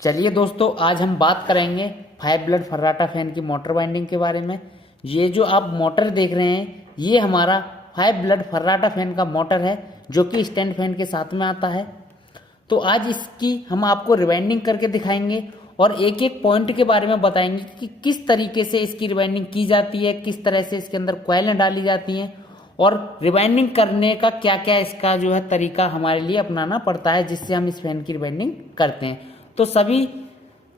चलिए दोस्तों, आज हम बात करेंगे 5 ब्लड फर्राटा फैन की मोटर वाइंडिंग के बारे में। ये जो आप मोटर देख रहे हैं, ये हमारा 5 ब्लड फर्राटा फैन का मोटर है, जो कि स्टैंड फैन के साथ में आता है। तो आज इसकी हम आपको रिवाइंडिंग करके दिखाएंगे और एक एक पॉइंट के बारे में बताएंगे कि किस तरीके से इसकी रिवाइंडिंग की जाती है, किस तरह से इसके अंदर कॉइलें डाली जाती हैं और रिवाइंडिंग करने का क्या क्या इसका जो है तरीका हमारे लिए अपनाना पड़ता है, जिससे हम इस फैन की रिवाइंडिंग करते हैं। तो सभी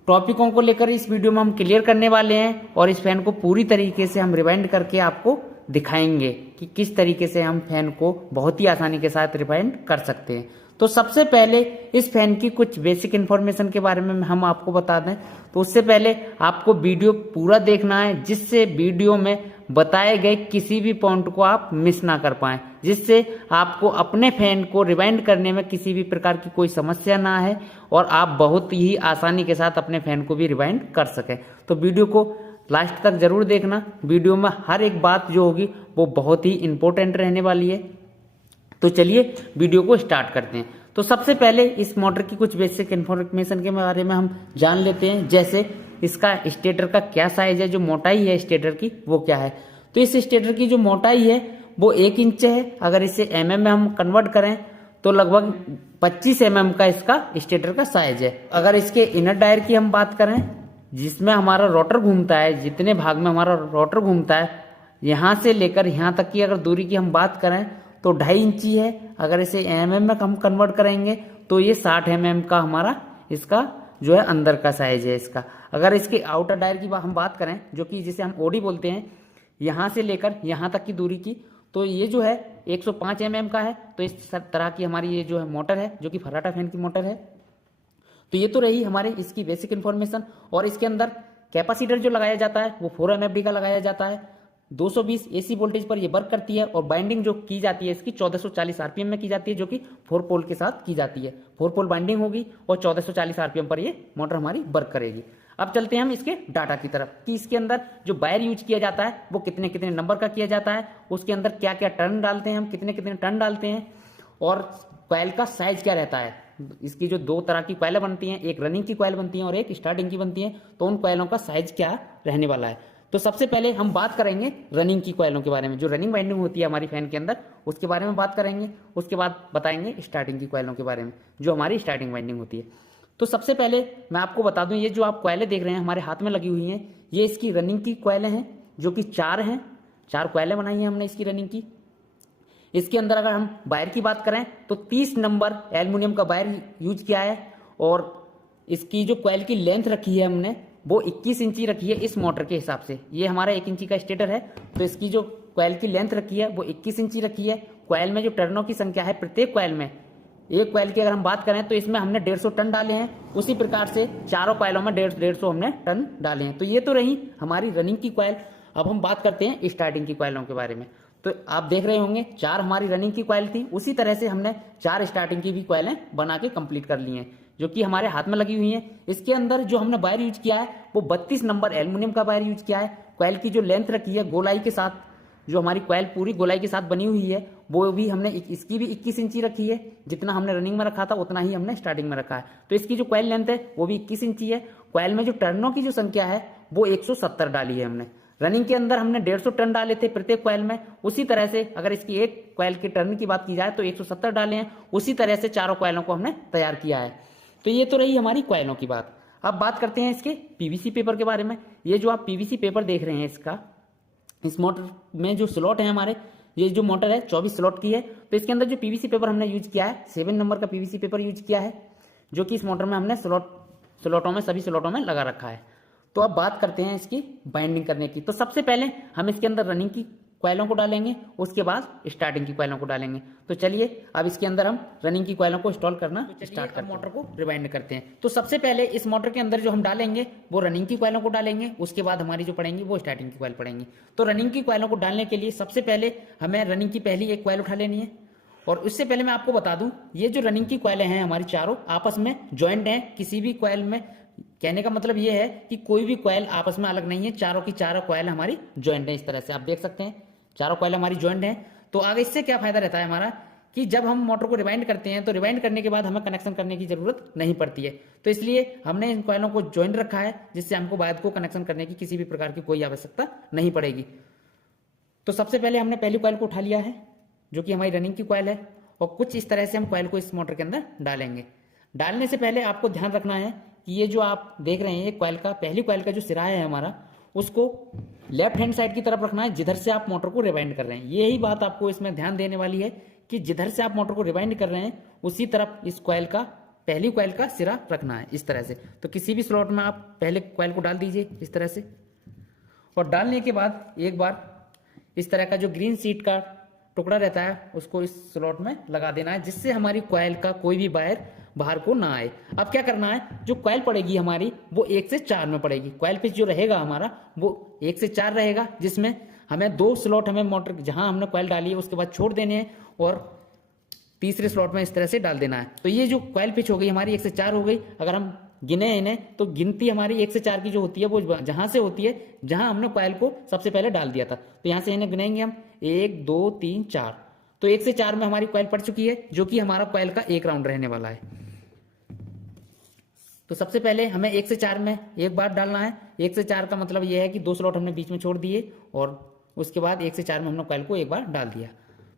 टॉपिकों को लेकर इस वीडियो में हम क्लियर करने वाले हैं और इस फैन को पूरी तरीके से हम रिवाइंड करके आपको दिखाएंगे कि किस तरीके से हम फैन को बहुत ही आसानी के साथ रिवाइंड कर सकते हैं। तो सबसे पहले इस फैन की कुछ बेसिक इन्फॉर्मेशन के बारे में हम आपको बता दें, तो उससे पहले आपको वीडियो पूरा देखना है, जिससे वीडियो में बताए गए किसी भी पॉइंट को आप मिस ना कर पाएं, जिससे आपको अपने फैन को रिवाइंड करने में किसी भी प्रकार की कोई समस्या ना है और आप बहुत ही आसानी के साथ अपने फैन को भी रिवाइंड कर सकें। तो वीडियो को लास्ट तक जरूर देखना। वीडियो में हर एक बात जो होगी वो बहुत ही इंपॉर्टेंट रहने वाली है। तो चलिए वीडियो को स्टार्ट करते हैं। तो सबसे पहले इस मोटर की कुछ बेसिक इन्फॉर्मेशन के बारे में हम जान लेते हैं, जैसे इसका स्टेटर का क्या साइज है, जो मोटाई है स्टेटर की वो क्या है। तो इस स्टेटर की जो मोटाई है वो 1 इंच है। अगर इसे mm में हम कन्वर्ट करें तो लगभग 25 mm का इसका स्टेटर का साइज है। अगर इसके इनर टायर की हम बात करें, जिसमें हमारा रोटर घूमता है, जितने भाग में हमारा रोटर घूमता है, यहाँ से लेकर यहाँ तक की अगर दूरी की हम बात करें तो 2.5 इंची है। अगर इसे mm में हम कन्वर्ट करेंगे तो ये 60 mm का हमारा इसका जो है अंदर का साइज है इसका। अगर इसके आउटर टायर की हम बात करें, जो कि जिसे हम ओडी बोलते हैं, यहाँ से लेकर यहाँ तक की दूरी की, तो ये जो है 105 mm का है। तो इस तरह की हमारी ये जो है मोटर है, जो कि फर्राटा फैन की मोटर है। तो ये तो रही हमारे इसकी बेसिक इन्फॉर्मेशन। और इसके अंदर कैपेसिटर जो लगाया जाता है वो 4 MFD का लगाया जाता है। 220 AC वोल्टेज पर ये वर्क करती है और बाइंडिंग जो की जाती है इसकी 1440 RPM में की जाती है, जो कि 4 पोल के साथ की जाती है। 4 पोल बाइंडिंग होगी और 1440 RPM पर ये मोटर हमारी वर्क करेगी। अब चलते हैं हम इसके डाटा की तरफ कि इसके अंदर जो वायर यूज किया जाता है वो कितने कितने नंबर का किया जाता है, उसके अंदर क्या क्या टर्न डालते हैं, हम कितने कितने टर्न डालते हैं और कॉइल का साइज क्या रहता है। इसकी जो 2 तरह की कॉइलें बनती हैं, एक रनिंग की कॉइल बनती है और एक स्टार्टिंग की बनती है, तो उन कॉइलों का साइज क्या रहने वाला है। तो सबसे पहले हम बात करेंगे रनिंग की कॉइलों के बारे में। जो रनिंग वाइंडिंग होती है हमारी फैन के अंदर, उसके बारे में बात करेंगे। उसके बाद बताएंगे स्टार्टिंग की कॉइलों के बारे में, जो हमारी स्टार्टिंग वाइंडिंग होती है। तो सबसे पहले मैं आपको बता दूं, ये जो आप कॉइलें देख रहे हैं हमारे हाथ में लगी हुई हैं, ये इसकी रनिंग की कॉइलें हैं, जो कि 4 हैं। 4 कॉइलें बनाई हैं हमने इसकी रनिंग की। इसके अंदर अगर हम वायर की बात करें तो 30 नंबर एल्युमिनियम का वायर यूज किया है और इसकी जो कॉइल की लेंथ रखी है हमने वो 21 इंची रखी है इस मोटर के हिसाब से। ये हमारा 1 इंची का स्टेटर है, तो इसकी जो कॉइल की लेंथ रखी है वो 21 इंची रखी है। कॉइल में जो टर्नों की संख्या है, प्रत्येक कॉइल में, एक कॉइल की अगर हम बात करें तो इसमें हमने 150 टन डाले हैं। उसी प्रकार से चारों कॉइलों में 150 हमने टन डाले हैं। तो ये तो रही हमारी रनिंग की कॉइल। अब हम बात करते हैं स्टार्टिंग की कॉइलों के बारे में। तो आप देख रहे होंगे 4 हमारी रनिंग की कॉइल थी, उसी तरह से हमने 4 स्टार्टिंग की भी कॉइलें बना के कंप्लीट कर ली हैं, जो कि हमारे हाथ में लगी हुई हैं। इसके अंदर जो हमने वायर यूज किया है वो 32 नंबर एल्युमिनियम का वायर यूज किया है। कॉइल की जो लेंथ रखी है गोलाई के साथ, जो हमारी कॉइल पूरी गोलाई के साथ बनी हुई है, वो भी हमने इसकी भी 21 इंची रखी है। जितना हमने रनिंग में रखा था उतना ही हमने स्टार्टिंग में रखा है। तो इसकी जो कॉइल लेंथ है वो भी 21 इंची है। कॉइल में जो टर्नों की जो संख्या है वो 170 डाली है हमने। रनिंग के अंदर हमने 150 टर्न डाले थे प्रत्येक कॉइल में। उसी तरह से अगर इसकी एक कॉइल के टर्न की बात की जाए तो 170 डाले हैं। उसी तरह से चारों कॉइलों को हमने तैयार किया है। तो ये तो रही हमारी कॉइलों की बात। अब बात करते हैं इसके पीवीसी पेपर के बारे में। ये जो आप पीवीसी पेपर देख रहे हैं, इसका इस मोटर में जो स्लॉट है हमारे, ये जो मोटर है 24 स्लॉट की है। तो इसके अंदर जो पीवीसी पेपर हमने यूज किया है, 7 नंबर का पीवीसी पेपर यूज किया है, जो कि इस मोटर में हमने स्लॉटों में, सभी स्लॉटों में लगा रखा है। तो अब बात करते हैं इसकी बाइंडिंग करने की। तो सबसे पहले हम इसके अंदर रनिंग की कॉइलों को डालेंगे, उसके बाद स्टार्टिंग की कॉइलों को डालेंगे। तो चलिए अब इसके अंदर हम रनिंग की कॉइलों को इंस्टॉल करना स्टार्ट करते हैं, मोटर को रिवाइंड करते हैं। तो सबसे पहले इस मोटर के अंदर जो हम डालेंगे वो रनिंग की कॉइलों को डालेंगे, उसके बाद हमारी जो पड़ेंगी वो स्टार्टिंग की कॉइल पड़ेंगी। तो रनिंग की कॉइलों को डालने के लिए सबसे पहले हमें रनिंग की पहली एक कॉइल उठा लेनी है। और उससे पहले मैं आपको बता दूं, ये जो रनिंग की कॉइलें हैं हमारी चारों आपस में ज्वाइंट हैं। किसी भी कॉइल में, कहने का मतलब ये है कि कोई भी कॉइल आपस में अलग नहीं है, चारों की चारों कॉइल हमारी ज्वाइंट है। इस तरह से आप देख सकते हैं चारों कॉइल हमारी ज्वाइंट हैं। तो आगे इससे क्या फायदा रहता है हमारा कि जब हम मोटर को रिवाइंड करते हैं तो रिवाइंड करने के बाद हमें कनेक्शन करने की जरूरत नहीं पड़ती है। तो इसलिए हमने इन कॉइलों को ज्वाइन रखा है, जिससे हमको बाद को कनेक्शन करने की किसी भी प्रकार की कोई आवश्यकता नहीं पड़ेगी। तो सबसे पहले हमने पहली कॉइल को उठा लिया है, जो कि हमारी रनिंग की कॉइल है, और कुछ इस तरह से हम कॉइल को इस मोटर के अंदर डालेंगे। डालने से पहले आपको ध्यान रखना है कि ये जो आप देख रहे हैं ये कॉइल का, पहली कॉइल का जो सिरा है हमारा, उसको लेफ्ट हैंड साइड की तरफ रखना है जिधर से आप मोटर को रिवाइंड कर रहे हैं। यही बात आपको इसमें ध्यान देने वाली है कि जिधर से आप मोटर को रिवाइंड कर रहे हैं उसी तरफ इस कॉइल का, पहली कॉइल का सिरा रखना है इस तरह से। तो किसी भी स्लॉट में आप पहले कॉइल को डाल दीजिए इस तरह से, और डालने के बाद एक बार इस तरह का जो ग्रीन सीट का टुकड़ा रहता है उसको इस स्लॉट में लगा देना है, जिससे हमारी कॉइल का कोई भी वायर बाहर को ना आए। अब क्या करना है, जो कॉइल पड़ेगी हमारी वो 1 से 4 में पड़ेगी। कॉइल पिच जो रहेगा हमारा वो 1 से 4 रहेगा, जिसमें हमें 2 स्लॉट हमें मोटर जहां हमने कॉइल डाली है उसके बाद छोड़ देने हैं और तीसरे स्लॉट में इस तरह से डाल देना है। तो ये जो कॉइल पिच हो गई हमारी 1 से 4 हो गई। अगर हम गिने इन्हें तो गिनती हमारी 1 से 4 की जो होती है वो जहां से होती है जहां हमने कॉइल को सबसे पहले डाल दिया था। तो यहां से इन्हें गिनेंगे हम 1 2 3 4। तो 1 से 4 में हमारी कॉइल पड़ चुकी है, जो कि हमारा कॉइल का 1 राउंड रहने वाला है। तो सबसे पहले हमें 1 से 4 में एक बार डालना है। 1 से 4 का मतलब यह है कि 2 स्लॉट हमने बीच में छोड़ दिए और उसके बाद 1 से 4 में हमने कॉइल को एक बार डाल दिया।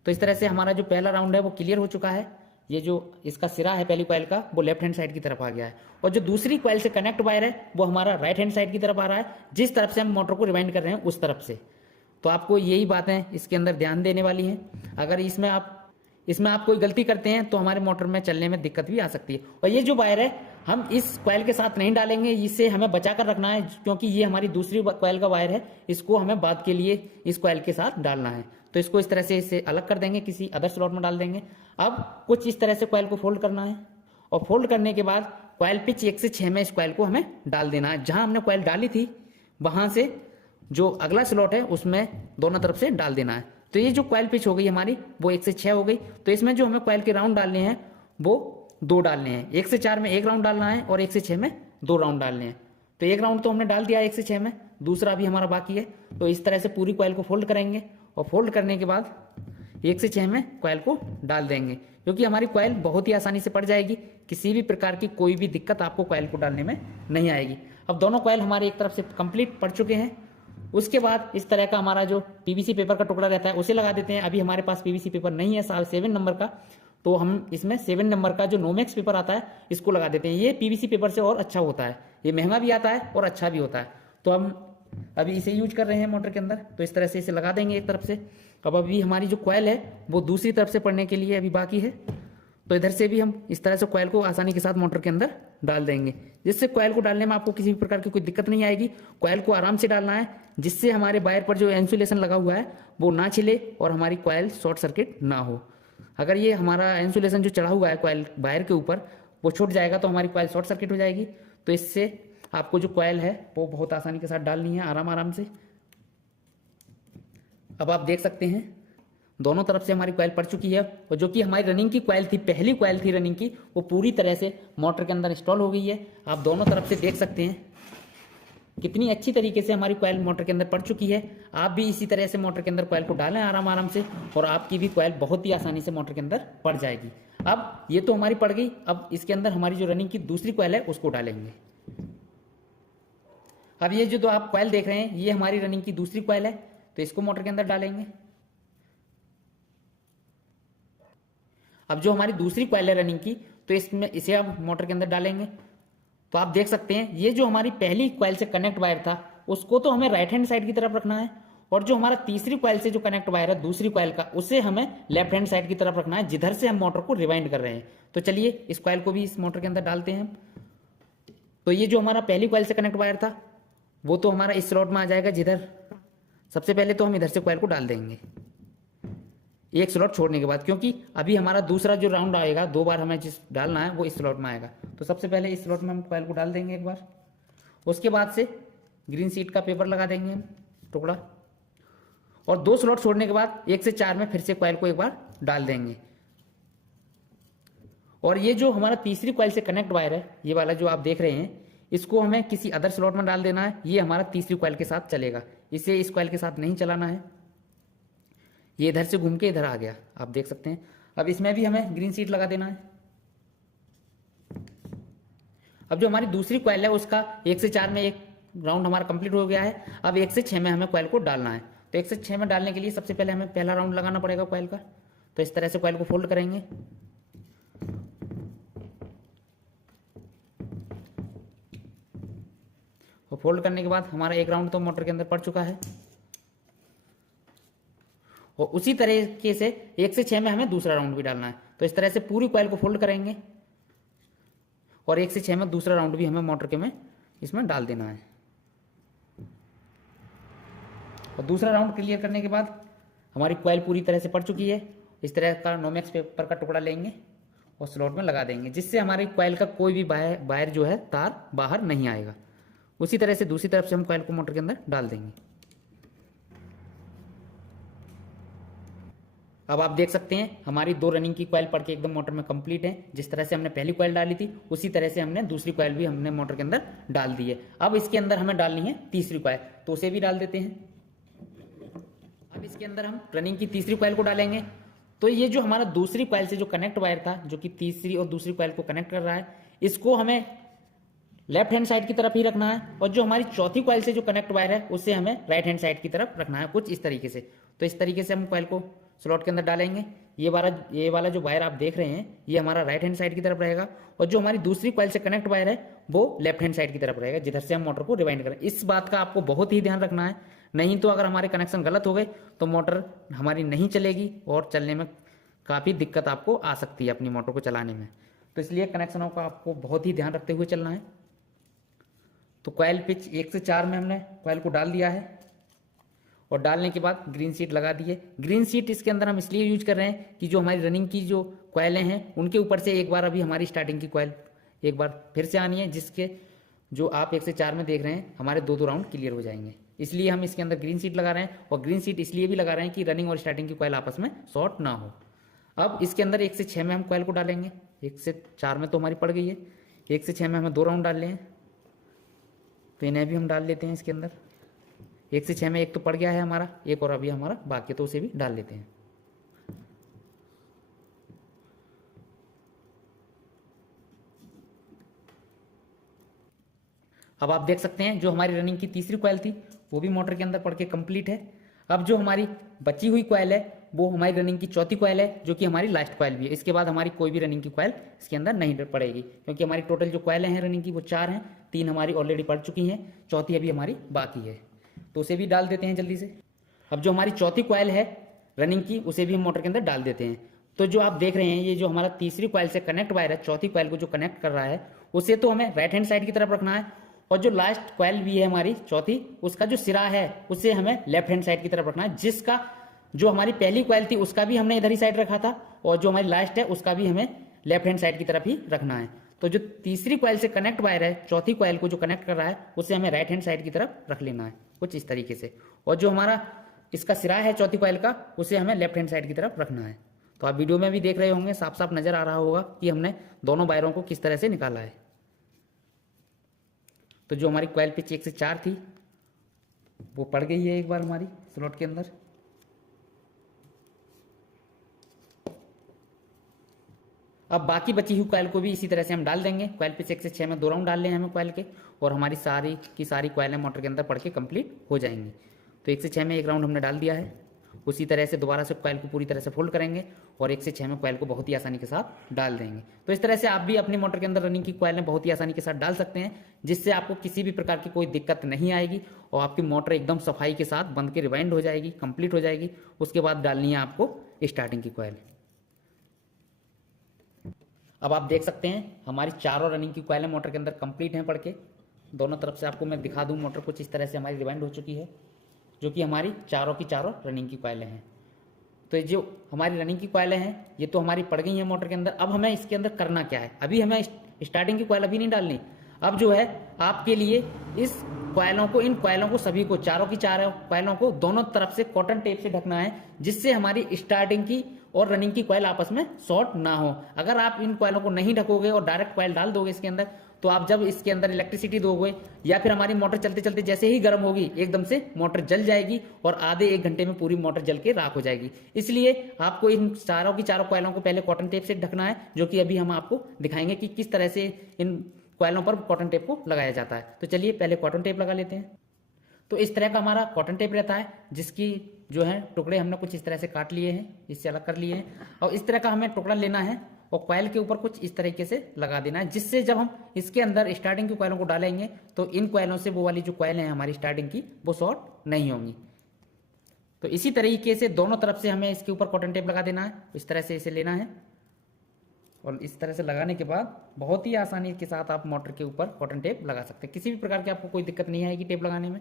तो इस तरह से हमारा जो पहला राउंड है वो क्लियर हो चुका है। ये जो इसका सिरा है पहली कॉइल का वो लेफ्ट हैंड साइड की तरफ आ गया है, और जो दूसरी कॉइल से कनेक्ट वायर है वो हमारा राइट हैंड साइड की तरफ आ रहा है, जिस तरफ से हम मोटर को रिवाइंड कर रहे हैं उस तरफ से। तो आपको यही बातें इसके अंदर ध्यान देने वाली हैं। अगर इसमें आप कोई गलती करते हैं तो हमारे मोटर में चलने में दिक्कत भी आ सकती है। और ये जो वायर है हम इस कॉइल के साथ नहीं डालेंगे, इसे हमें बचा कर रखना है, क्योंकि ये हमारी दूसरी कॉइल का वायर है, इसको हमें बाद के लिए इस कॉइल के साथ डालना है। तो इसको इस तरह से इसे अलग कर देंगे, किसी अदर स्लॉट में डाल देंगे। अब कुछ इस तरह से कॉइल को फोल्ड करना है, और फोल्ड करने के बाद कॉइल पिच 1 से 6 में इस कॉइल को हमें डाल देना है। जहां हमने कॉइल डाली थी वहां से जो अगला स्लॉट है उसमें दोनों तरफ से डाल देना है। तो ये जो कॉइल पिच हो गई हमारी वो 1 से 6 हो गई। तो इसमें जो हमें कॉइल के राउंड डालने हैं वो 2 डालने हैं। 1 से 4 में 1 राउंड डालना है और 1 से 6 में 2 राउंड डालने हैं। तो 1 राउंड तो हमने डाल दिया 1 से 6 में, दूसरा भी हमारा बाकी है। तो इस तरह से पूरी कॉइल को फोल्ड करेंगे, और फोल्ड करने के बाद 1 से 6 में कॉइल को डाल देंगे, क्योंकि हमारी कॉइल बहुत ही आसानी से पड़ जाएगी। किसी भी प्रकार की कोई भी दिक्कत आपको कॉइल को डालने में नहीं आएगी। अब दोनों कॉइल हमारे एक तरफ से कंप्लीट पड़ चुके हैं। उसके बाद इस तरह का हमारा जो पीवीसी पेपर का टुकड़ा रहता है उसे लगा देते हैं। अभी हमारे पास पीवीसी पेपर नहीं है 7 नंबर का, तो हम इसमें 7 नंबर का जो नोमेक्स पेपर आता है इसको लगा देते हैं। ये पीवीसी पेपर से और अच्छा होता है, ये महंगा भी आता है और अच्छा भी होता है। तो हम अभी इसे यूज कर रहे हैं मोटर के अंदर। तो इस तरह से इसे लगा देंगे एक तरफ से। अब अभी हमारी जो कॉइल है वो दूसरी तरफ से पड़ने के लिए अभी बाकी है। तो इधर से भी हम इस तरह से कॉइल को आसानी के साथ मोटर के अंदर डाल देंगे, जिससे कॉइल को डालने में आपको किसी भी प्रकार की कोई दिक्कत नहीं आएगी। कॉइल को आराम से डालना है, जिससे हमारे वायर पर जो इंसुलेशन लगा हुआ है वो ना छिले और हमारी कॉइल शॉर्ट सर्किट ना हो। अगर ये हमारा इंसुलेशन जो चढ़ा हुआ है कॉइल वायर के ऊपर वो छूट जाएगा तो हमारी कॉइल शॉर्ट सर्किट हो जाएगी। तो इससे आपको जो कॉइल है वो बहुत आसानी के साथ डालनी है, आराम से। अब आप देख सकते हैं दोनों तरफ से हमारी कॉइल पड़ चुकी है, और जो कि हमारी रनिंग की कॉइल थी, पहली कॉइल थी रनिंग की, वो पूरी तरह से मोटर के अंदर इंस्टॉल हो गई है। आप दोनों तरफ से देख सकते हैं कितनी अच्छी तरीके से हमारी कॉइल मोटर के अंदर पड़ चुकी है। आप भी इसी तरह से मोटर के अंदर कॉइल को डालें आराम से, और आपकी भी कॉइल बहुत ही आसानी से मोटर के अंदर पड़ जाएगी। अब ये तो हमारी पड़ गई, अब इसके अंदर हमारी जो रनिंग की दूसरी कॉइल है उसको डालेंगे। अब ये जो आप कॉइल देख रहे हैं ये हमारी रनिंग की दूसरी कॉइल है, तो इसको मोटर के अंदर डालेंगे। अब जो हमारी दूसरी कॉइल है रनिंग की, तो इसमें इसे अब मोटर के अंदर डालेंगे। तो आप देख सकते हैं ये जो हमारी पहली कॉइल से कनेक्ट वायर था उसको तो हमें राइट हैंड साइड की तरफ रखना है, और जो हमारा तीसरी कॉइल से जो कनेक्ट वायर है दूसरी कॉइल का उसे हमें लेफ्ट हैंड साइड की तरफ रखना है, जिधर से हम मोटर को रिवाइंड कर रहे हैं। तो चलिए इस कॉइल को भी इस मोटर के अंदर डालते हैं। तो ये जो हमारा पहली कॉइल से कनेक्ट वायर था वो तो हमारा इस स्लॉट में आ जाएगा, जिधर सबसे पहले तो हम इधर से कॉइल को डाल देंगे एक स्लॉट छोड़ने के बाद, क्योंकि अभी हमारा दूसरा जो राउंड आएगा 2 बार हमें जिस डालना है वो इस स्लॉट में आएगा। तो सबसे पहले इस स्लॉट में हम कॉइल को डाल देंगे एक बार, उसके बाद से ग्रीन सीट का पेपर लगा देंगे टुकड़ा, और 2 स्लॉट छोड़ने के बाद 1 से 4 में फिर से कॉइल को एक बार डाल देंगे। और ये जो हमारा तीसरी कॉइल से कनेक्ट वायर है, ये वाला जो आप देख रहे हैं, इसको हमें किसी अदर स्लॉट में डाल देना है। ये हमारा तीसरी कॉइल के साथ चलेगा, इसे इस कॉइल के साथ नहीं चलाना है। ये इधर से घूम के इधर आ गया, आप देख सकते हैं। अब इसमें भी हमें ग्रीन सीट लगा देना है। अब जो हमारी दूसरी कॉइल है उसका 1 से 4 में एक राउंड हमारा कंप्लीट हो गया है। अब 1 से 6 में हमें कॉइल को डालना है। तो 1 से 6 में डालने के लिए सबसे पहले हमें पहला राउंड लगाना पड़ेगा कॉइल का। तो इस तरह से कॉइल को फोल्ड करेंगे। और फोल्ड करने के बाद हमारा एक राउंड तो मोटर के अंदर पड़ चुका है। और उसी तरीके से 1 से 6 में हमें दूसरा राउंड भी डालना है। तो इस तरह से पूरी कॉइल को फोल्ड करेंगे और 1 से 6 में दूसरा राउंड भी हमें मोटर के में इसमें डाल देना है। और दूसरा राउंड क्लियर करने के बाद हमारी कॉइल पूरी तरह से पड़ चुकी है। इस तरह का नोमेक्स पेपर का टुकड़ा लेंगे और स्लॉट में लगा देंगे, जिससे हमारी कॉइल का कोई भी वायर जो है तार बाहर नहीं आएगा। उसी तरह से दूसरी तरफ से हम कॉइल को मोटर के अंदर डाल देंगे। अब आप देख सकते हैं हमारी 2 रनिंग की कॉइल पड़ के एकदम मोटर में कंप्लीट है। जिस तरह से हमने पहली कॉइल डाली थी उसी तरह से हमने दूसरी कॉइल भी हमने मोटर के अंदर डाल दी है। अब इसके अंदर हमें डालनी है तीसरी कॉइल, तो उसे भी डाल देते हैं। अब इसके अंदर हम रनिंग की तीसरी कॉइल को डालेंगे। तो ये जो हमारा दूसरी कॉइल से जो कनेक्ट वायर था, जो कि तीसरी और दूसरी कॉइल को कनेक्ट कर रहा है, इसको हमें लेफ्ट हैंड साइड की तरफ ही रखना है। और जो हमारी चौथी कॉइल से जो कनेक्ट वायर है उसे हमें राइट हैंड साइड की तरफ रखना है, कुछ इस तरीके से। तो इस तरीके से हम कॉइल को स्लॉट के अंदर डालेंगे। ये वाला जो वायर आप देख रहे हैं ये हमारा राइट हैंड साइड की तरफ रहेगा, और जो हमारी दूसरी कॉइल से कनेक्ट वायर है वो लेफ्ट हैंड साइड की तरफ रहेगा, जिधर से हम मोटर को रिवाइंड करें। इस बात का आपको बहुत ही ध्यान रखना है, नहीं तो अगर हमारे कनेक्शन गलत हो गए तो मोटर हमारी नहीं चलेगी और चलने में काफ़ी दिक्कत आपको आ सकती है अपनी मोटर को चलाने में। तो इसलिए कनेक्शनों का आपको बहुत ही ध्यान रखते हुए चलना है। तो कॉइल पिच 1 से 4 में हमने कॉइल को डाल दिया है और डालने के बाद ग्रीन सीट लगा दी है। ग्रीन सीट इसके अंदर हम इसलिए यूज कर रहे हैं कि जो हमारी रनिंग की जो कॉइलें हैं उनके ऊपर से एक बार अभी हमारी स्टार्टिंग की कॉइल एक बार फिर से आनी है, जिसके जो आप 1 से 4 में देख रहे हैं हमारे 2 राउंड क्लियर हो जाएंगे। इसलिए हम इसके अंदर ग्रीन सीट लगा रहे हैं, और ग्रीन सीट इसलिए भी लगा रहे हैं कि रनिंग और स्टार्टिंग की कॉइल आपस में शॉर्ट ना हो। अब इसके अंदर 1 से 6 में हम कॉइल को डालेंगे। 1 से 4 में तो हमारी पड़ गई है, 1 से 6 में हमें 2 राउंड डालने हैं, तो इन्हें भी हम डाल लेते हैं इसके अंदर। 1 से 6 में एक तो पड़ गया है हमारा, एक और अभी हमारा बाकी, तो उसे भी डाल लेते हैं। अब आप देख सकते हैं जो हमारी रनिंग की तीसरी कॉइल थी वो भी मोटर के अंदर पड़ के कंप्लीट है। अब जो हमारी बची हुई कॉइल है वो हमारी रनिंग की चौथी कॉइल है, जो कि हमारी लास्ट कॉइल भी है। इसके बाद हमारी कोई भी रनिंग की कॉइल इसके अंदर नहीं पड़ेगी, क्योंकि हमारी टोटल जो कॉइलें हैं रनिंग की वो 4 हैं, 3 हमारी ऑलरेडी पड़ चुकी हैं, चौथी अभी हमारी बाकी है, तो उसे भी डाल देते हैं जल्दी से। अब जो हमारी चौथी कॉइल है रनिंग की उसे भी हम मोटर के अंदर डाल देते हैं। तो जो आप देख रहे हैं ये जो हमारा तीसरी कॉइल से कनेक्ट वायर है, चौथी कॉइल को जो कनेक्ट कर रहा है उसे तो हमें राइट हैंड साइड की तरफ रखना है, और जो लास्ट कॉइल भी है हमारी चौथी उसका जो सिरा है उसे हमें लेफ्ट हैंड साइड की तरफ रखना है, जिसका जो हमारी पहली कॉइल थी उसका भी हमने इधर ही साइड रखा था, और जो हमारी लास्ट है उसका भी हमें लेफ्ट हैंड साइड की तरफ ही रखना है। तो जो तीसरी कॉइल से कनेक्ट वायर है, चौथी कॉइल को जो कनेक्ट कर रहा है उसे हमें राइट हैंड साइड की तरफ रख लेना है, कुछ इस तरीके से। और जो हमारा इसका सिरा है चौथी कॉइल का उसे हमें लेफ्ट हैंड साइड की तरफ रखना है। तो आप वीडियो में भी देख रहे होंगे, साफ साफ नजर आ रहा होगा कि हमने दोनों वायरों को किस तरह से निकाला है। तो जो हमारी कॉइल पिच 1 से 4 थी वो पड़ गई है एक बार हमारी स्लॉट के अंदर। अब बाकी बची हुई कॉइल को भी इसी तरह से हम डाल देंगे। कॉइल पिच 1 से 6 में 2 राउंड डालने हैं हमें कॉइल के, और हमारी सारी की सारी कॉइलें मोटर के अंदर पड़ के कंप्लीट हो जाएंगी। तो 1 से 6 में 1 राउंड हमने डाल दिया है। उसी तरह से दोबारा से कॉइल को पूरी तरह से फोल्ड करेंगे और 1 से 6 में कॉइल को बहुत ही आसानी के साथ डाल देंगे। तो इस तरह से आप भी अपनी मोटर के अंदर रनिंग की कॉइलें बहुत ही आसानी के साथ डाल सकते हैं, जिससे आपको किसी भी प्रकार की कोई दिक्कत नहीं आएगी और आपकी मोटर एकदम सफाई के साथ बंद के रिवाइंड हो जाएगी, कंप्लीट हो जाएगी। उसके बाद डालनी है आपको स्टार्टिंग की कॉइल। अब आप देख सकते हैं हमारी चारों रनिंग की कॉइलें मोटर के अंदर कंप्लीट हैं पड़ के। दोनों तरफ से आपको मैं दिखा दूं, मोटर कुछ इस तरह से हमारी रिवाइंड हो चुकी है, जो कि हमारी चारों की चारों रनिंग की कॉइलें हैं। तो ये जो हमारी रनिंग की कॉइलें हैं ये तो हमारी पड़ गई हैं मोटर के अंदर। अब हमें इसके अंदर करना क्या है, अभी हमें स्टार्टिंग की कॉइल अभी नहीं डालनी। अब जो है आपके लिए इस कॉइलों को, इन कॉइलों को सभी को, चारों की चारों कॉइलों को दोनों तरफ से कॉटन टेप से ढकना है, जिससे हमारी स्टार्टिंग की और रनिंग की कॉइल आपस में शॉर्ट ना हो। अगर आप इन कॉइलों को नहीं ढकोगे और डायरेक्ट कॉइल डाल दोगे इसके अंदर तो आप जब इसके अंदर इलेक्ट्रिसिटी दोगे या फिर हमारी मोटर चलते चलते जैसे ही गर्म होगी एकदम से मोटर जल जाएगी और आधे 1 घंटे में पूरी मोटर जल के राख हो जाएगी। इसलिए आपको इन चारों की चारों कॉइलों को पहले कॉटन टेप से ढकना है, जो कि अभी हम आपको दिखाएंगे कि किस तरह से इन कॉइलों पर कॉटन टेप को लगाया जाता है। तो चलिए पहले कॉटन टेप लगा लेते हैं। तो इस तरह का हमारा कॉटन टेप रहता है, जिसकी जो है टुकड़े हमने कुछ इस तरह से काट लिए हैं, इससे अलग कर लिए हैं, और इस तरह का हमें टुकड़ा लेना है और कॉइल के ऊपर कुछ इस तरीके से लगा देना है, जिससे जब हम इसके अंदर स्टार्टिंग की कॉइलों को डालेंगे तो इन कॉइलों से वो वाली जो कॉइल है हमारी स्टार्टिंग की वो शॉर्ट नहीं होंगी। तो इसी तरीके से दोनों तरफ से हमें इसके ऊपर कॉटन टेप लगा देना है। इस तरह से इसे लेना है और इस तरह से लगाने के बाद बहुत ही आसानी के साथ आप मोटर के ऊपर कॉटन टेप लगा सकते हैं। किसी भी प्रकार की आपको कोई दिक्कत नहीं आएगी टेप लगाने में।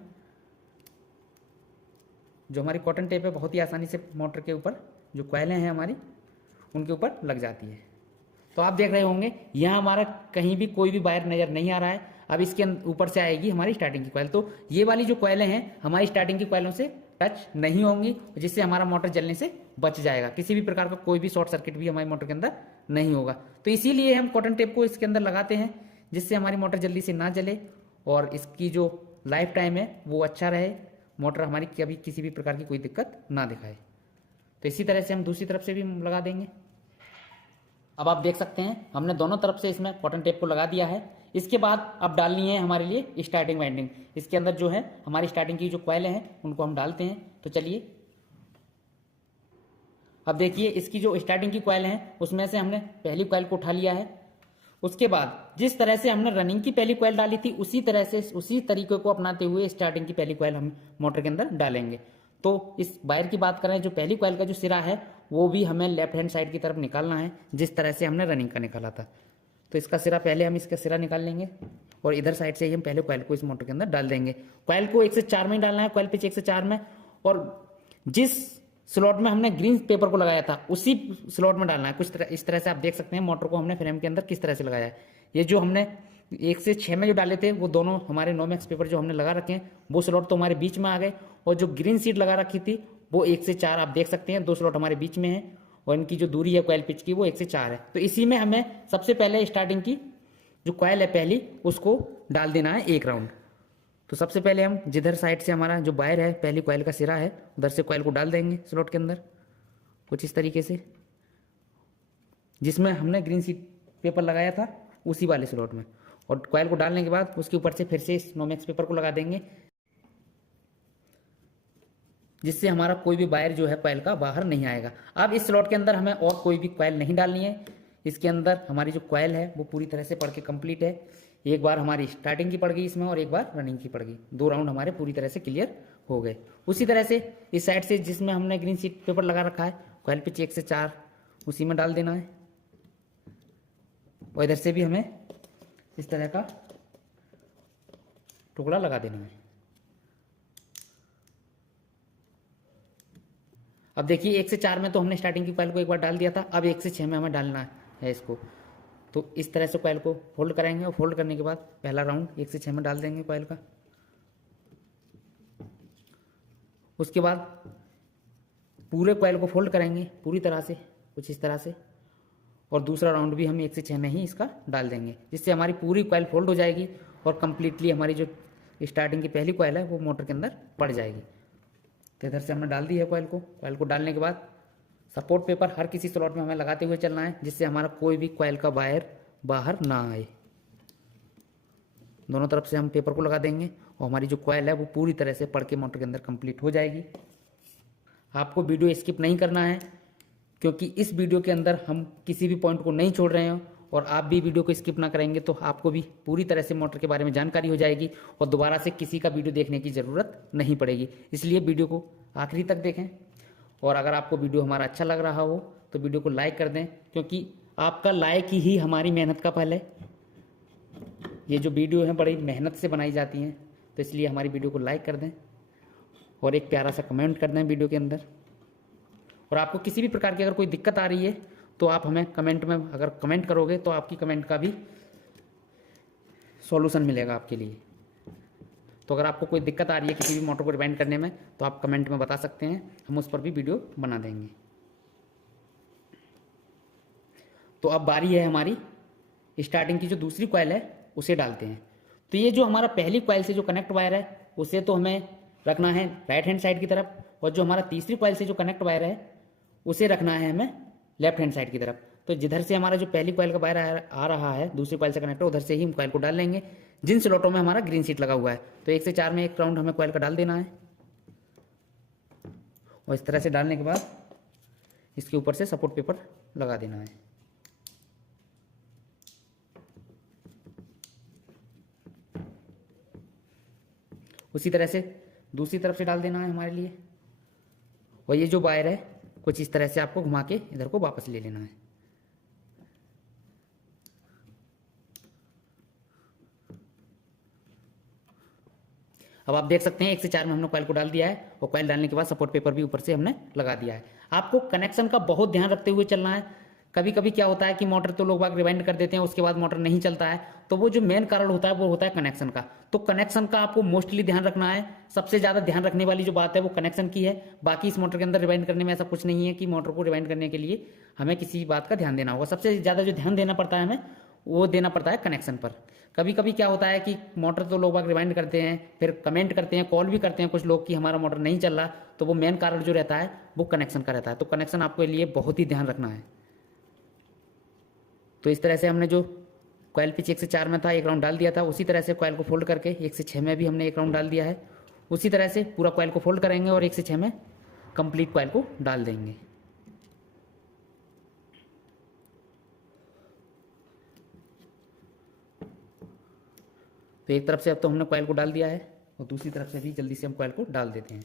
जो हमारी कॉटन टेप है बहुत ही आसानी से मोटर के ऊपर जो कॉइलें हैं हमारी उनके ऊपर लग जाती है। तो आप देख रहे होंगे यहाँ हमारा कहीं भी कोई भी वायर नजर नहीं आ रहा है। अब इसके ऊपर से आएगी हमारी स्टार्टिंग की कॉइल। तो ये वाली जो कॉइलें हैं हमारी स्टार्टिंग की कॉइलों से टच नहीं होंगी, जिससे हमारा मोटर जलने से बच जाएगा। किसी भी प्रकार का कोई भी शॉर्ट सर्किट भी हमारी मोटर के अंदर नहीं होगा। तो इसीलिए हम कॉटन टेप को इसके अंदर लगाते हैं, जिससे हमारी मोटर जल्दी से ना जले और इसकी जो लाइफ टाइम है वो अच्छा रहे, मोटर हमारी कभी किसी भी प्रकार की कोई दिक्कत ना दिखाए। तो इसी तरह से हम दूसरी तरफ से भी लगा देंगे। अब आप देख सकते हैं हमने दोनों तरफ से इसमें कॉटन टेप को लगा दिया है। इसके बाद अब डालनी है हमारे लिए स्टार्टिंग वाइंडिंग। इसके अंदर जो है हमारी स्टार्टिंग की जो कॉइलें हैं उनको हम डालते हैं। तो चलिए अब देखिए इसकी जो स्टार्टिंग की कॉइल है उसमें से हमने पहली कॉइल को उठा लिया है। उसके बाद जिस तरह से हमने रनिंग की पहली कॉइल डाली थी उसी तरह से उसी तरीके को अपनाते हुए स्टार्टिंग की पहली कॉइल हम मोटर के अंदर डालेंगे। तो इस वायर की बात करें, जो पहली कॉइल का जो सिरा है वो भी हमें लेफ्ट हैंड साइड की तरफ निकालना है, जिस तरह से हमने रनिंग का निकाला था। तो इसका सिरा पहले हम इसका सिरा निकाल लेंगे और इधर साइड से ही हम पहले कॉइल को इस मोटर के अंदर डाल देंगे। कॉइल को 1 से 4 में डालना है, कॉइल पिच 1 से 4 में, और जिस स्लॉट में हमने ग्रीन पेपर को लगाया था उसी स्लॉट में डालना है। कुछ तरह इस तरह से आप देख सकते हैं मोटर को हमने फ्रेम के अंदर किस तरह से लगाया है। ये जो हमने 1 से 6 में जो डाले थे वो दोनों हमारे नोमैक्स पेपर जो हमने लगा रखे हैं वो स्लॉट तो हमारे बीच में आ गए, और जो ग्रीन सीट लगा रखी थी वो 1 से 4 आप देख सकते हैं 2 स्लॉट हमारे बीच में है, और इनकी जो दूरी है कॉइल पिच की वो 1 से 4 है। तो इसी में हमें सबसे पहले स्टार्टिंग की जो कॉइल है पहली उसको डाल देना है 1 राउंड। तो सबसे पहले हम जिधर साइड से हमारा जो वायर है पहली कॉइल का सिरा है उधर से कॉइल को डाल देंगे स्लॉट के अंदर कुछ इस तरीके से, जिसमें हमने ग्रीन सीट पेपर लगाया था उसी वाले स्लॉट में, और कॉइल को डालने के बाद उसके ऊपर से फिर से इस नोमैक्स पेपर को लगा देंगे, जिससे हमारा कोई भी वायर जो है कॉइल का बाहर नहीं आएगा। अब इस स्लॉट के अंदर हमें और कोई भी कॉइल नहीं डालनी है। इसके अंदर हमारी जो कॉइल है वो पूरी तरह से पड़ के कंप्लीट है। एक बार हमारी स्टार्टिंग की पड़ गई इसमें और एक बार रनिंग की पड़ गई, 2 राउंड हमारे पूरी तरह से क्लियर हो गए। उसी तरह से इस साइड से जिसमें हमने ग्रीन सीट पेपर लगा रखा है कॉइल पिच 1 से 4 उसी में डाल देना है, और इधर से भी हमें इस तरह का टुकड़ा लगा देना है। अब देखिए 1 से 4 में तो हमने स्टार्टिंग की कॉइल को एक बार डाल दिया था, अब 1 से 6 में हमें डालना है इसको। तो इस तरह से कॉइल को फोल्ड करेंगे और फोल्ड करने के बाद पहला राउंड 1 से 6 में डाल देंगे कॉइल का। उसके बाद पूरे कॉइल को फोल्ड करेंगे पूरी तरह से कुछ इस तरह से, और दूसरा राउंड भी हम 1 से 6 में ही इसका डाल देंगे, जिससे हमारी पूरी कॉइल फोल्ड हो जाएगी और कंप्लीटली हमारी जो स्टार्टिंग की पहली कॉइल है वो मोटर के अंदर पड़ जाएगी। तो इधर से हमने डाल दी है कॉइल को डालने के बाद सपोर्ट पेपर हर किसी स्लॉट में हमें लगाते हुए चलना है, जिससे हमारा कोई भी कॉइल का वायर बाहर ना आए। दोनों तरफ से हम पेपर को लगा देंगे और हमारी जो कॉइल है वो पूरी तरह से पड़ के मोटर के अंदर कंप्लीट हो जाएगी। आपको वीडियो स्किप नहीं करना है, क्योंकि इस वीडियो के अंदर हम किसी भी पॉइंट को नहीं छोड़ रहे हैं, और आप भी वीडियो को स्किप ना करेंगे तो आपको भी पूरी तरह से मोटर के बारे में जानकारी हो जाएगी और दोबारा से किसी का वीडियो देखने की ज़रूरत नहीं पड़ेगी। इसलिए वीडियो को आखिरी तक देखें, और अगर आपको वीडियो हमारा अच्छा लग रहा हो तो वीडियो को लाइक कर दें, क्योंकि आपका लाइक ही हमारी मेहनत का फल है। ये जो वीडियो है बड़ी मेहनत से बनाई जाती हैं, तो इसलिए हमारी वीडियो को लाइक कर दें और एक प्यारा सा कमेंट कर दें वीडियो के अंदर। और आपको किसी भी प्रकार की अगर कोई दिक्कत आ रही है तो आप हमें कमेंट में अगर कमेंट करोगे तो आपकी कमेंट का भी सॉल्यूशन मिलेगा आपके लिए। तो अगर आपको कोई दिक्कत आ रही है किसी भी मोटर को रिवाइंड करने में तो आप कमेंट में बता सकते हैं, हम उस पर भी वीडियो बना देंगे। तो अब बारी है हमारी स्टार्टिंग की जो दूसरी कॉइल है उसे डालते हैं। तो ये जो हमारा पहली कॉइल से जो कनेक्ट वायर है उसे तो हमें रखना है राइट हैंड साइड की तरफ, और जो हमारा तीसरी कॉइल से जो कनेक्ट वायर है उसे रखना है हमें लेफ्ट हैंड साइड की तरफ। तो जिधर से हमारा जो पहली कॉइल का वायर आ रहा है दूसरी कॉइल से कनेक्ट है, उधर से ही हम कॉइल को डाल लेंगे जिन स्लॉटों में हमारा ग्रीन सीट लगा हुआ है। तो 1 से 4 में एक राउंड हमें कॉइल का डाल देना है, और इस तरह से डालने के बाद इसके ऊपर से सपोर्ट पेपर लगा देना है। उसी तरह से दूसरी तरफ से डाल देना है हमारे लिए, और ये जो वायर है कुछ इस तरह से आपको घुमा के इधर को वापस ले लेना है। अब आप देख सकते हैं 1 से 4 में हमने कॉइल को डाल दिया है, और कॉइल डालने के बाद सपोर्ट पेपर भी ऊपर से हमने लगा दिया है। आपको कनेक्शन का बहुत ध्यान रखते हुए चलना है। कभी कभी क्या होता है कि मोटर तो लोग बाग रिवाइंड कर देते हैं, उसके बाद मोटर नहीं चलता है, तो वो जो मेन कारण होता है वो होता है कनेक्शन का। तो कनेक्शन का आपको मोस्टली ध्यान रखना है। सबसे ज्यादा ध्यान रखने वाली जो बात है वो कनेक्शन की है। बाकी इस मोटर के अंदर रिवाइंड करने में ऐसा कुछ नहीं है कि मोटर को रिवाइंड करने के लिए हमें किसी बात का ध्यान देना होगा। सबसे ज्यादा जो ध्यान देना पड़ता है हमें वो देना पड़ता है कनेक्शन पर। कभी कभी क्या होता है कि मोटर तो लोग बाग रिवाइंड करते हैं, फिर कमेंट करते हैं, कॉल भी करते हैं कुछ लोग कि हमारा मोटर नहीं चल रहा, तो वो मेन कारण जो रहता है वो कनेक्शन का रहता है। तो कनेक्शन आपके लिए बहुत ही ध्यान रखना है। तो इस तरह से हमने जो कॉइल पिच 1 से 4 में था 1 राउंड डाल दिया था, उसी तरह से कॉइल को फोल्ड करके 1 से 6 में भी हमने 1 राउंड डाल दिया है। उसी तरह से पूरा कॉइल को फोल्ड करेंगे और 1 से 6 में कंप्लीट कॉइल को डाल देंगे। तो एक तरफ से अब तो हमने कॉइल को डाल दिया है, और दूसरी तरफ से भी जल्दी से हम कॉइल को डाल देते हैं।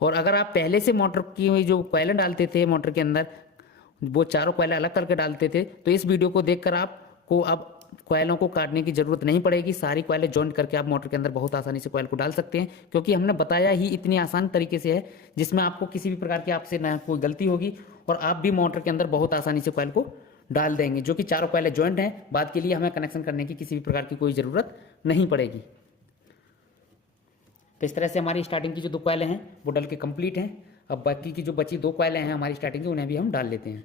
और अगर आप पहले से मोटर की जो कॉइलें डालते थे मोटर के अंदर, वो चारों कॉइलें अलग करके डालते थे, तो इस वीडियो को देखकर आपको अब कॉइलों को काटने की जरूरत नहीं पड़ेगी। सारी कॉइलें जॉइंट करके आप मोटर के अंदर बहुत आसानी से कॉइल को डाल सकते हैं, क्योंकि हमने बताया ही इतनी आसान तरीके से है जिसमें आपको किसी भी प्रकार की आपसे ना कोई गलती होगी, और आप भी मोटर के अंदर बहुत आसानी से कॉइल को डाल देंगे। जो कि चारों कॉइलें जॉइंट हैं, बाद के लिए हमें कनेक्शन करने की किसी भी प्रकार की कोई ज़रूरत नहीं पड़ेगी। तो इस तरह से हमारी स्टार्टिंग की जो 2 कॉइलें हैं वो डल के कंप्लीट हैं। अब बाकी की जो बची 2 कॉइलें हैं हमारी स्टार्टिंग की, उन्हें भी हम डाल लेते हैं।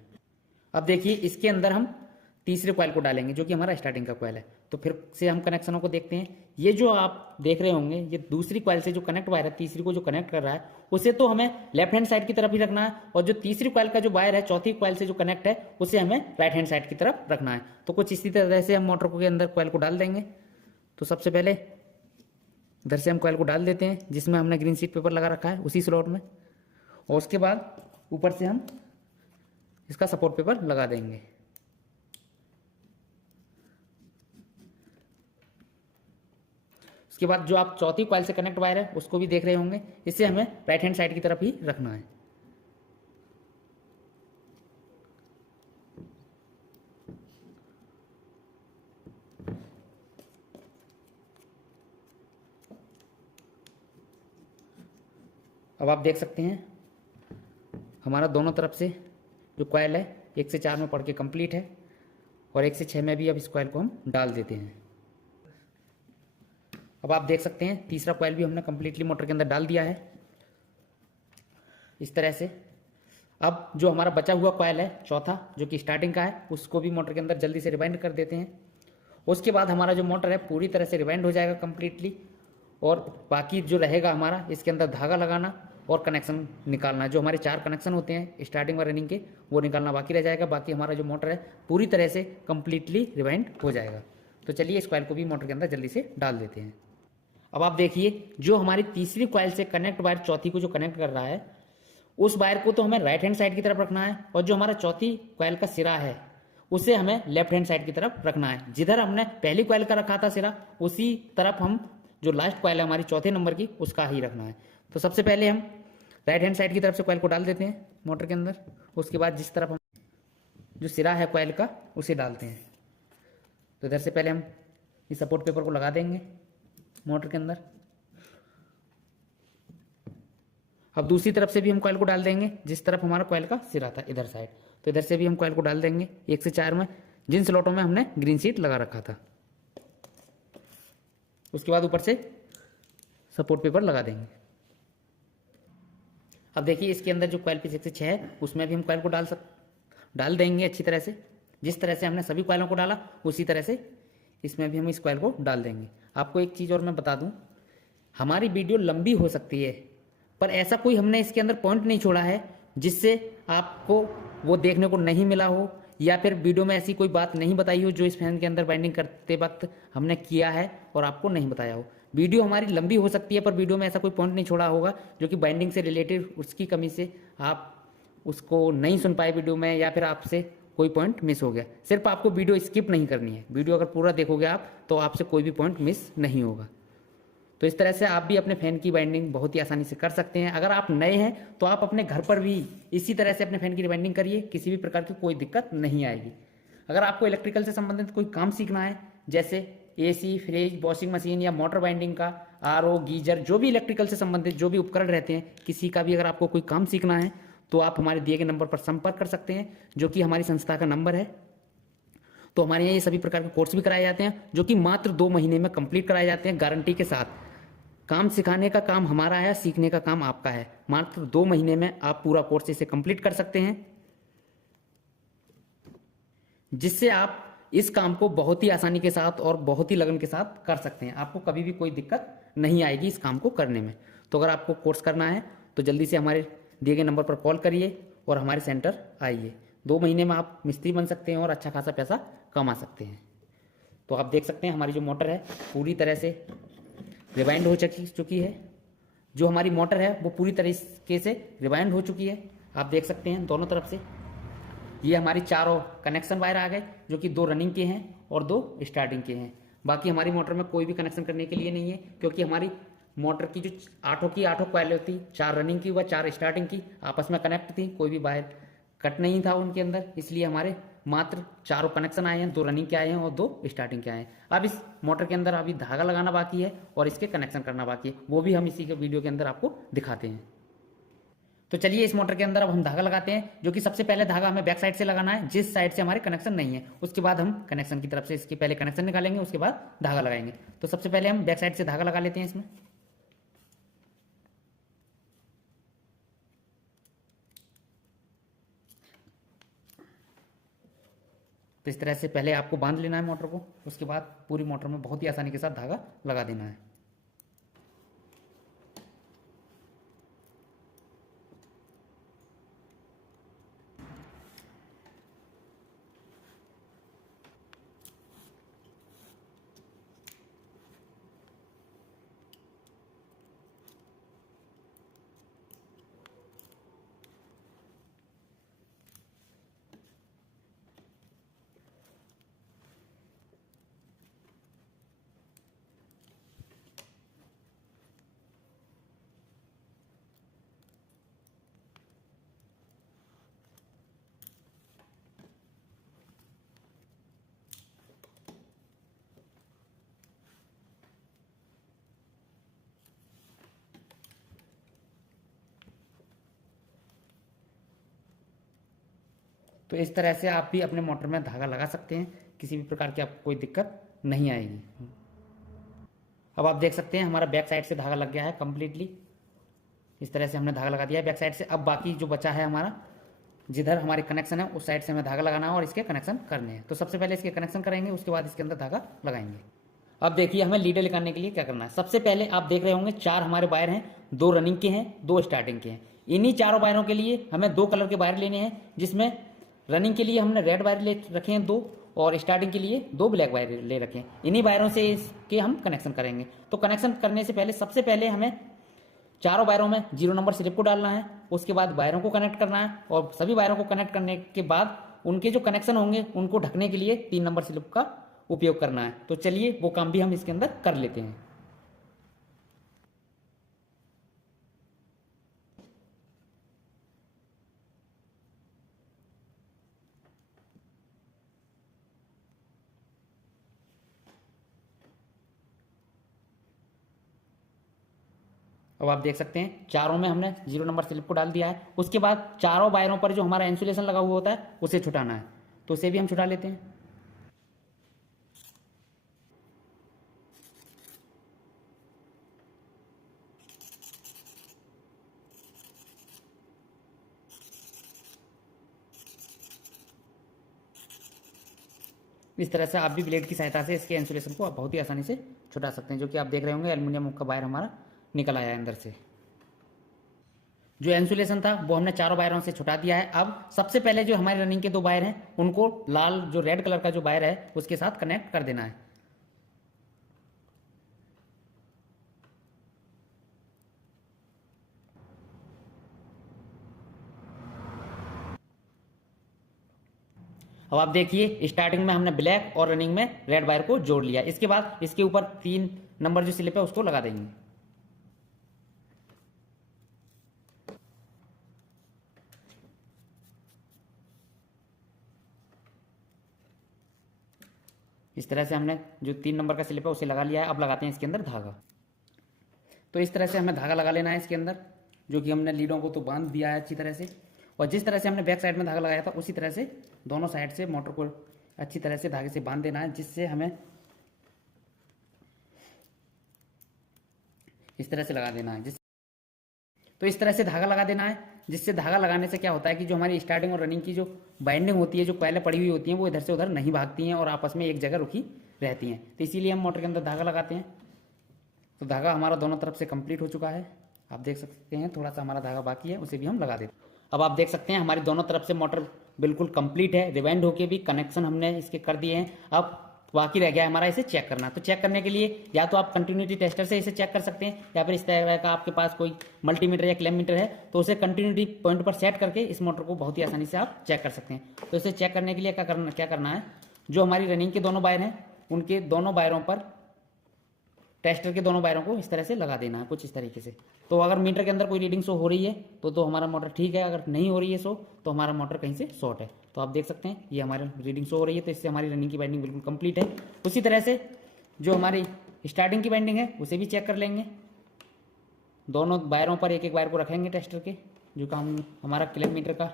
अब देखिए इसके अंदर हम तीसरे कॉइल को डालेंगे जो कि हमारा स्टार्टिंग का कॉइल है। तो फिर से हम कनेक्शनों को देखते हैं। ये जो आप देख रहे होंगे ये दूसरी कॉइल से जो कनेक्ट वायर है, तीसरी को जो कनेक्ट कर रहा है, उसे तो हमें लेफ्ट हैंड साइड की तरफ ही रखना है, और जो तीसरी कॉइल का जो वायर है चौथी कॉइल से जो कनेक्ट है उसे हमें राइट हैंड साइड की तरफ रखना है। तो कुछ इसी तरह से हम मोटर के अंदर कॉइल को डाल देंगे। तो सबसे पहले इधर से हम कॉइल को डाल देते हैं जिसमें हमने ग्रीन सीट पेपर लगा रखा है उसी स्लॉट में, और उसके बाद ऊपर से हम इसका सपोर्ट पेपर लगा देंगे। उसके बाद जो आप चौथी कॉइल से कनेक्ट वायर है उसको भी देख रहे होंगे, इसे हमें राइट हैंड साइड की तरफ ही रखना है। अब आप देख सकते हैं हमारा दोनों तरफ से जो कॉइल है 1 से 4 में पढ़ के कंप्लीट है, और 1 से 6 में भी अब इस कॉइल को हम डाल देते हैं। अब आप देख सकते हैं तीसरा कॉइल भी हमने कंप्लीटली मोटर के अंदर डाल दिया है इस तरह से। अब जो हमारा बचा हुआ कॉइल है चौथा जो कि स्टार्टिंग का है, उसको भी मोटर के अंदर जल्दी से रिवाइंड कर देते हैं। उसके बाद हमारा जो मोटर है पूरी तरह से रिवाइंड हो जाएगा कंप्लीटली, और बाकी जो रहेगा हमारा इसके अंदर धागा लगाना और कनेक्शन निकालना। जो हमारे 4 कनेक्शन होते हैं स्टार्टिंग व रनिंग के, वो निकालना बाकी रह जाएगा। बाकी हमारा जो मोटर है पूरी तरह से कंप्लीटली रिवाइंड हो जाएगा। तो चलिए इस कॉइल को भी मोटर के अंदर जल्दी से डाल देते हैं। अब आप देखिए जो हमारी तीसरी कॉइल से कनेक्ट वायर चौथी को जो कनेक्ट कर रहा है, उस वायर को तो हमें राइट हैंड साइड की तरफ रखना है, और जो हमारा चौथी कॉइल का सिरा है उसे हमें लेफ्ट हैंड साइड की तरफ रखना है। जिधर हमने पहली कॉइल का रखा था सिरा, उसी तरफ हम जो लास्ट कॉइल है हमारी चौथे नंबर की उसका ही रखना है। तो सबसे पहले हम राइट हैंड साइड की तरफ से कॉइल को डाल देते हैं मोटर के अंदर। उसके बाद जिस तरफ हम जो सिरा है कॉइल का उसे डालते हैं। तो इधर से पहले हम इस सपोर्ट पेपर को लगा देंगे मोटर के अंदर। अब दूसरी तरफ से भी हम कॉइल को डाल देंगे जिस तरफ हमारा कॉइल का सिरा था इधर साइड। तो इधर से भी हम कॉइल को डाल देंगे 1 से 4 में, जिन स्लॉटों में हमने ग्रीन सीट लगा रखा था। उसके बाद ऊपर से सपोर्ट पेपर लगा देंगे। अब देखिए इसके अंदर जो कॉइल पिच 1 से 6 है उसमें भी हम कॉइल को डाल देंगे अच्छी तरह से। जिस तरह से हमने सभी कॉइलों को डाला उसी तरह से इसमें भी हम इस कॉइल को डाल देंगे। आपको एक चीज़ और मैं बता दूं, हमारी वीडियो लंबी हो सकती है पर ऐसा कोई हमने इसके अंदर पॉइंट नहीं छोड़ा है जिससे आपको वो देखने को नहीं मिला हो, या फिर वीडियो में ऐसी कोई बात नहीं बताई हो जो इस फैन के अंदर बाइंडिंग करते वक्त हमने किया है और आपको नहीं बताया हो। वीडियो हमारी लंबी हो सकती है पर वीडियो में ऐसा कोई पॉइंट नहीं छोड़ा होगा जो कि बाइंडिंग से रिलेटेड उसकी कमी से आप उसको नहीं सुन पाए वीडियो में, या फिर आपसे कोई पॉइंट मिस हो गया। सिर्फ आपको वीडियो स्किप नहीं करनी है, वीडियो अगर पूरा देखोगे आप तो आपसे कोई भी पॉइंट मिस नहीं होगा। तो इस तरह से आप भी अपने फैन की बाइंडिंग बहुत ही आसानी से कर सकते हैं। अगर आप नए हैं तो आप अपने घर पर भी इसी तरह से अपने फैन की बाइंडिंग करिए, किसी भी प्रकार की कोई दिक्कत नहीं आएगी। अगर आपको इलेक्ट्रिकल से संबंधित कोई काम सीखना है, जैसे एसी, फ्रिज, वॉशिंग मशीन या मोटर बाइंडिंग का, आरओ, गीजर, जो भी इलेक्ट्रिकल से संबंधित जो भी उपकरण रहते हैं, किसी का भी अगर आपको कोई काम सीखना है तो आप हमारे दिए गए नंबर पर संपर्क कर सकते हैं, जो कि हमारी संस्था का नंबर है। तो हमारे यहाँ ये सभी प्रकार के कोर्स भी कराए जाते हैं जो कि मात्र 2 महीने में कंप्लीट कराए जाते हैं गारंटी के साथ। काम सिखाने का काम हमारा है, सीखने का काम आपका है। मात्र 2 महीने में आप पूरा कोर्स इसे कंप्लीट कर सकते हैं, जिससे आप इस काम को बहुत ही आसानी के साथ और बहुत ही लगन के साथ कर सकते हैं। आपको कभी भी कोई दिक्कत नहीं आएगी इस काम को करने में। तो अगर आपको कोर्स करना है तो जल्दी से हमारे दिए गए नंबर पर कॉल करिए और हमारे सेंटर आइए। 2 महीने में आप मिस्त्री बन सकते हैं और अच्छा खासा पैसा कमा सकते हैं। तो आप देख सकते हैं हमारी जो मोटर है पूरी तरह से रिवाइंड हो चुकी है। जो हमारी मोटर है वो पूरी तरीके से रिवाइंड हो चुकी है। आप देख सकते हैं दोनों तरफ से ये हमारी चारों कनेक्शन वायर आ गए, जो कि 2 रनिंग के हैं और 2 स्टार्टिंग के हैं। बाकी हमारी मोटर में कोई भी कनेक्शन करने के लिए नहीं है, क्योंकि हमारी मोटर की जो 8 कॉइल होती, 4 रनिंग की व 4 स्टार्टिंग की आपस में कनेक्ट थी, कोई भी वायर कट नहीं था उनके अंदर, इसलिए हमारे मात्र 4 कनेक्शन आए हैं, 2 रनिंग के आए हैं और 2 स्टार्टिंग के आए हैं। अब इस मोटर के अंदर अभी धागा लगाना बाकी है और इसके कनेक्शन करना बाकी है, वो भी हम इसी के वीडियो के अंदर आपको दिखाते हैं। तो चलिए इस मोटर के अंदर अब हम धागा लगाते हैं, जो कि सबसे पहले धागा हमें बैक साइड से लगाना है, जिस साइड से हमारे कनेक्शन नहीं है। उसके बाद हम कनेक्शन की तरफ से इसके पहले कनेक्शन निकालेंगे, उसके बाद धागा लगाएंगे। तो सबसे पहले हम बैक साइड से धागा लगा लेते हैं इसमें। तो इस तरह से पहले आपको बांध लेना है मोटर को, उसके बाद पूरी मोटर में बहुत ही आसानी के साथ धागा लगा देना है। तो इस तरह से आप भी अपने मोटर में धागा लगा सकते हैं, किसी भी प्रकार की आपको कोई दिक्कत नहीं आएगी। अब आप देख सकते हैं हमारा बैक साइड से धागा लग गया है कंप्लीटली। इस तरह से हमने धागा लगा दिया है बैक साइड से। अब बाकी जो बचा है हमारा, जिधर हमारे कनेक्शन है उस साइड से हमें धागा लगाना है और इसके कनेक्शन करने हैं। तो सबसे पहले इसके कनेक्शन करेंगे, उसके बाद इसके अंदर धागा लगाएंगे। अब देखिए हमें लीडर निकालने के लिए क्या करना है। सबसे पहले आप देख रहे होंगे 4 हमारे वायर हैं, 2 रनिंग के हैं, 2 स्टार्टिंग के हैं। इन्हीं चारों वायरों के लिए हमें 2 कलर के वायर लेने हैं, जिसमें रनिंग के लिए हमने रेड वायर ले रखे हैं 2 और स्टार्टिंग के लिए 2 ब्लैक वायर ले रखे हैं। इन्हीं वायरों से इसके हम कनेक्शन करेंगे। तो कनेक्शन करने से पहले सबसे पहले हमें चारों वायरों में 0 नंबर स्लिप को डालना है, उसके बाद वायरों को कनेक्ट करना है और सभी वायरों को कनेक्ट करने के बाद उनके जो कनेक्शन होंगे उनको ढकने के लिए 3 नंबर स्लिप का उपयोग करना है। तो चलिए वो काम भी हम इसके अंदर कर लेते हैं। अब आप देख सकते हैं चारों में हमने 0 नंबर स्लिप को डाल दिया है। उसके बाद चारों वायरों पर जो हमारा इंसुलेशन लगा हुआ होता है उसे छुटाना है, तो उसे भी हम छुटा लेते हैं। इस तरह से आप भी ब्लेड की सहायता से इसके इंसुलेशन को बहुत ही आसानी से छुटा सकते हैं। जो कि आप देख रहे होंगे एल्युमिनियम का वायर हमारा निकल आया है अंदर से। जो इंसुलेशन था वो हमने चारों वायरों से छुटा दिया है। अब सबसे पहले जो हमारे रनिंग के 2 वायर हैं उनको लाल जो रेड कलर का जो वायर है उसके साथ कनेक्ट कर देना है। अब आप देखिए स्टार्टिंग में हमने ब्लैक और रनिंग में रेड वायर को जोड़ लिया। इसके बाद इसके ऊपर 3 नंबर जो स्लिप है उसको लगा देंगे। इस तरह से हमने जो 3 नंबर का स्लिप है उसे लगा लिया है। अब लगाते हैं इसके अंदर धागा। तो इस तरह से हमें धागा लगा लेना है इसके अंदर, जो कि हमने लीडों को तो बांध दिया है अच्छी तरह से। और जिस तरह से हमने बैक साइड में धागा लगाया था उसी तरह से दोनों साइड से मोटर को अच्छी तरह से धागे से बांध देना है, जिससे हमें इस तरह से लगा देना है। तो इस तरह से धागा लगा देना है, जिससे धागा लगाने से क्या होता है कि जो हमारी स्टार्टिंग और रनिंग की जो बाइंडिंग होती है, जो पहले पड़ी हुई होती है, वो इधर से उधर नहीं भागती हैं और आपस में एक जगह रुकी रहती हैं। तो इसीलिए हम मोटर के अंदर धागा लगाते हैं। तो धागा हमारा दोनों तरफ से कंप्लीट हो चुका है, आप देख सकते हैं। थोड़ा सा हमारा धागा बाकी है, उसे भी हम लगा देते हैं। अब आप देख सकते हैं हमारी दोनों तरफ से मोटर बिल्कुल कंप्लीट है। रिवाइंड होके भी कनेक्शन हमने इसके कर दिए हैं। अब बाकी रह गया है हमारा इसे चेक करना। तो चेक करने के लिए या तो आप कंटिन्यूटी टेस्टर से इसे चेक कर सकते हैं, या फिर इस तरह का आपके पास कोई मल्टीमीटर या क्लैममीटर है तो उसे कंटिन्यूटी पॉइंट पर सेट करके इस मोटर को बहुत ही आसानी से आप चेक कर सकते हैं। तो इसे चेक करने के लिए क्या करना है, जो हमारी रनिंग के दोनों वायर हैं उनके दोनों वायरों पर टेस्टर के दोनों वायरों को इस तरह से लगा देना है, कुछ इस तरीके से। तो अगर मीटर के अंदर कोई रीडिंग शो हो रही है तो हमारा मोटर ठीक है, अगर नहीं हो रही है शो तो हमारा मोटर कहीं से शॉर्ट है। तो आप देख सकते हैं ये हमारी रीडिंग शो हो रही है, तो इससे हमारी रनिंग की बाइंडिंग बिल्कुल कंप्लीट है। उसी तरह से जो हमारी स्टार्टिंग की बाइंडिंग है उसे भी चेक कर लेंगे। दोनों वायरों पर एक एक वायर को रखेंगे टेस्टर के, जो काम हमारा क्लैम मीटर का।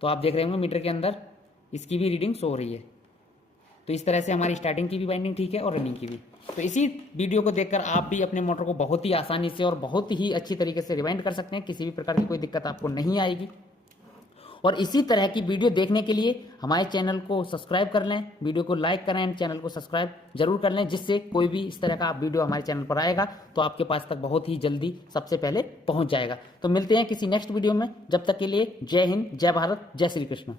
तो आप देख रहे होंगे मीटर के अंदर इसकी भी रीडिंग शो हो रही है। तो इस तरह से हमारी स्टार्टिंग की भी बाइंडिंग ठीक है और रनिंग की भी। तो इसी वीडियो को देखकर आप भी अपने मोटर को बहुत ही आसानी से और बहुत ही अच्छी तरीके से रिवाइंड कर सकते हैं। किसी भी प्रकार की कोई दिक्कत आपको नहीं आएगी। और इसी तरह की वीडियो देखने के लिए हमारे चैनल को सब्सक्राइब कर लें, वीडियो को लाइक करें एंड चैनल को सब्सक्राइब जरूर कर लें, जिससे कोई भी इस तरह का वीडियो हमारे चैनल पर आएगा तो आपके पास तक बहुत ही जल्दी सबसे पहले पहुंच जाएगा। तो मिलते हैं किसी नेक्स्ट वीडियो में, जब तक के लिए जय हिंद, जय भारत, जय श्री कृष्ण।